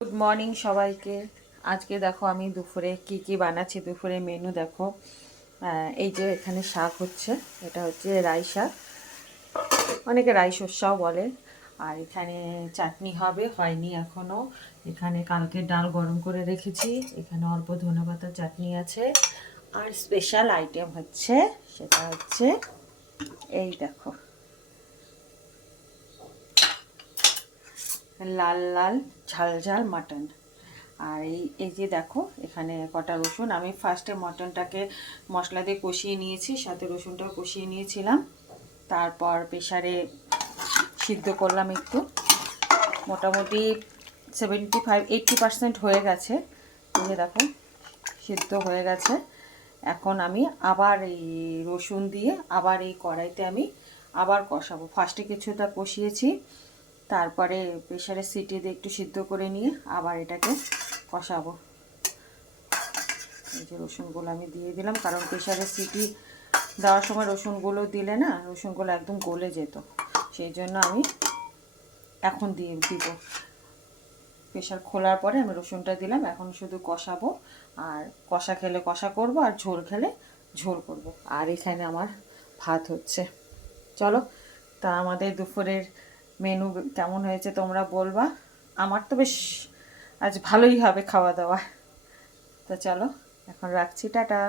Good morning সবাইকে। আজকে দেখো আমি দুপুরে কি বানাচ্ছি। দুপুরে মেনু দেখো, এই যে এখানে শাক হচ্ছে, এটা হচ্ছে রাই শাক, অনেকে রাই শস্যাও বলে। আর এখানে চাটনি হবে, হয়নি এখনও। এখানে কালকে ডাল গরম করে রেখেছি, এখানে অল্প ধনেপাতার চাটনি আছে। আর স্পেশাল আইটেম হচ্ছে, সেটা হচ্ছে এই দেখো, লাল লাল ঝাল ঝাল মাটন। আর এই যে দেখো, এখানে কটা রসুন, আমি ফার্স্টে মটনটাকে মশলা দিয়ে কষিয়ে নিয়েছি, সাথে রসুনটাও কষিয়ে নিয়েছিলাম। তারপর প্রেশারে সিদ্ধ করলাম একটু, মোটামুটি 75-80% হয়ে গেছে। এই যে দেখো, সিদ্ধ হয়ে গেছে। এখন আমি আবার এই রসুন দিয়ে আবার এই কড়াইতে আমি আবার কষাবো। ফার্স্টে কিছুটা কষিয়েছি, তারপরে প্রেশারে সিটি দিয়ে একটু সিদ্ধ করে নিয়ে আবার এটাকে কষাবো। এই যে রসুনগুলো আমি দিয়ে দিলাম, কারণ প্রেশারে সিটি দেওয়ার সময় রসুনগুলো দিলে না, রসুনগুলো একদম গলে যেত, সেই জন্য আমি এখন দিব। প্রেশার খোলার পরে আমি রসুনটা দিলাম, এখন শুধু কষাবো। আর কষা খেলে কষা করব, আর ঝোল খেলে ঝোল করব। আর এখানে আমার ভাত হচ্ছে। চলো, তা আমাদের দুপুরের মেনু কেমন হয়েছে তোমরা বলবা। আমার তো বেশ আজ ভালোই হবে খাওয়া দাওয়া। তো চলো, এখন রাখছি, টাটা।